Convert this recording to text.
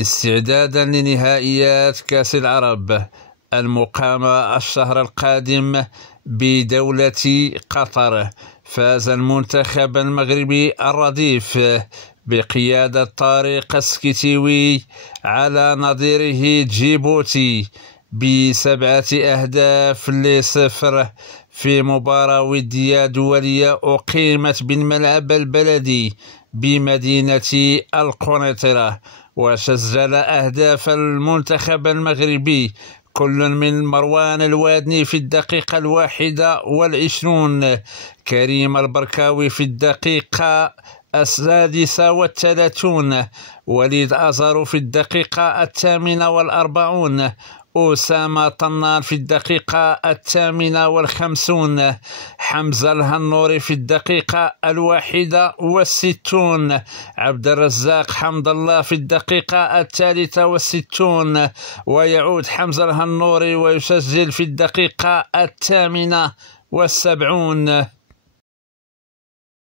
استعدادا لنهائيات كأس العرب المقامة الشهر القادم بدولة قطر، فاز المنتخب المغربي الرديف بقيادة طارق السكيتيوي على نظيره جيبوتي ب7 أهداف ل0 في مباراة ودية دولية أقيمت بالملعب البلدي بمدينة القنيطرة. وسجل أهداف المنتخب المغربي كل من مروان الوادني في الدقيقة 21، كريم البركاوي في الدقيقة 36، وليد أزارو في الدقيقة 48، أسامة طنان في الدقيقة 58، حمزة الهنوري في الدقيقة 61، عبد الرزاق حمد الله في الدقيقة 63، ويعود حمزة الهنوري ويسجل في الدقيقة 78.